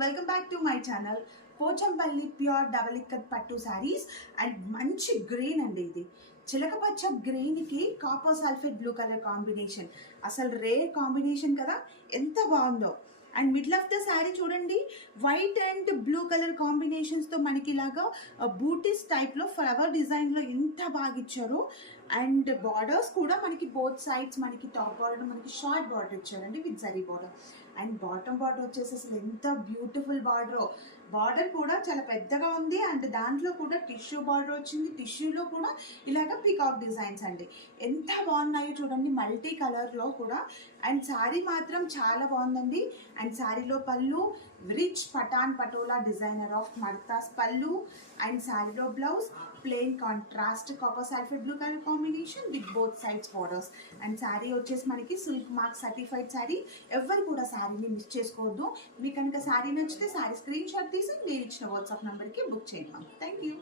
Welcome back to my channel. Pochampally pure double ikkat పట్టు saris and మంచి green అండి. ఇది చిలకపచ్చ గ్రీన్కి copper sulphate blue colour combination. అసలు రేర్ కాంబినేషన్ కదా, ఎంత బాగుందో. And middle of the sari చూడండి, వైట్ అండ్ బ్లూ కలర్ కాంబినేషన్స్తో మనకి ఇలాగా బూటీస్ టైప్లో ఫ్లవర్ డిజైన్లో ఎంత బాగా ఇచ్చారు. అండ్ బార్డర్స్ కూడా మనకి బోత్ సైడ్స్, మనకి టాప్ బార్డర్, మనకి షార్ట్ బార్డర్ ఇచ్చారండి with zari border. And bottom border వచ్చేసి అసలు ఎంత బ్యూటిఫుల్ బార్డర్. బార్డర్ కూడా చాలా పెద్దగా ఉంది. అండ్ దాంట్లో కూడా టిష్యూ బార్డర్ వచ్చింది. టిష్యూలో కూడా ఇలాగ పీకాక్ డిజైన్స్ అండి, ఎంత బాగున్నాయో చూడండి, మల్టీ కలర్లో కూడా. అండ్ శారీ మాత్రం చాలా బాగుందండి. అండ్ శారీలో పళ్ళు rich Patan Patola designer of మర్తాస్ పళ్ళు. అండ్ శారీలో blouse plain contrast copper sulphate blue colour combination with both sides borders. And sari వచ్చేసి మనకి సిల్క్ మార్క్ సర్టిఫైడ్ శారీ. ఎవరు కూడా శారీని మిస్ చేసుకోవద్దు. మీకు కనుక శారీ నచ్చితే శారీ స్క్రీన్ షాట్ తీసి నేను ఇచ్చిన వాట్సాప్ నెంబర్కి బుక్ చేయండి. Thank you.